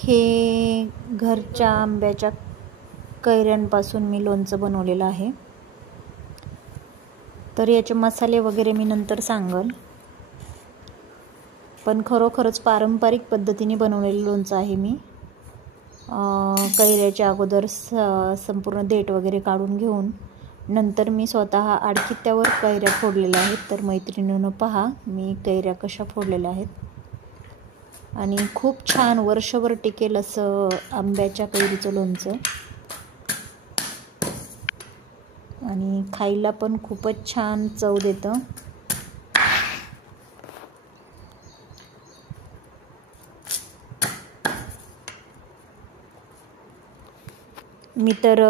हे घरच्या आंब्याच्या कैऱ्यांपासून मी लोणचं बनवलेलं आहे। तर याचे मसाले वगैरे मी नंतर सांगेन, पण खरोखरच पारंपरिक पद्धतीने बनवलेलं लोणचं आहे मी। कैऱ्याच्या अगोदर संपूर्ण देठ वगैरे काढून घेऊन नंतर मी स्वतः आडकित्त्यावर कैऱ्या फोडलेल्या आहेत। तर मैत्रिणींनो पहा मी कैऱ्या कशा फोडलेल्या आहेत आणि खूप छान वर्षभर टिकेल असं आंब्याच्या कैरीचं लोणचं आणि खायला पण खूपच छान चव देतं। मी तर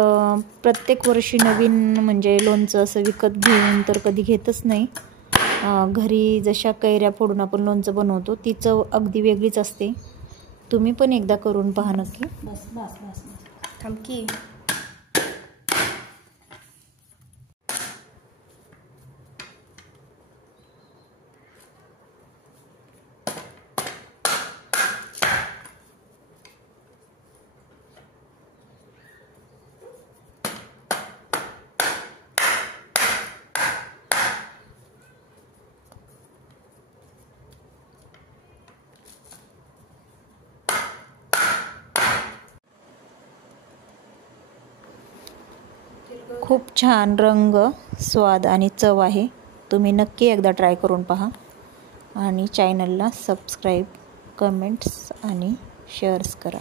प्रत्येक वर्षी नवीन म्हणजे लोणचं असं विकत घेऊन तर कधी घेतच नाही। घरी जशा कैऱ्या फोडून आपण लोणचं बनवतो ती चव अगदी वेगळीच असते। तुम्ही पण एकदा करून पहा नक्की। बस बस बस थांब की। खूप छान रंग, स्वाद आणि चव आहे। तुम्ही नक्की एकदा ट्राय करून पहा आणि चॅनलला सबस्क्राईब, कमेंट्स आणि शेअर्स करा।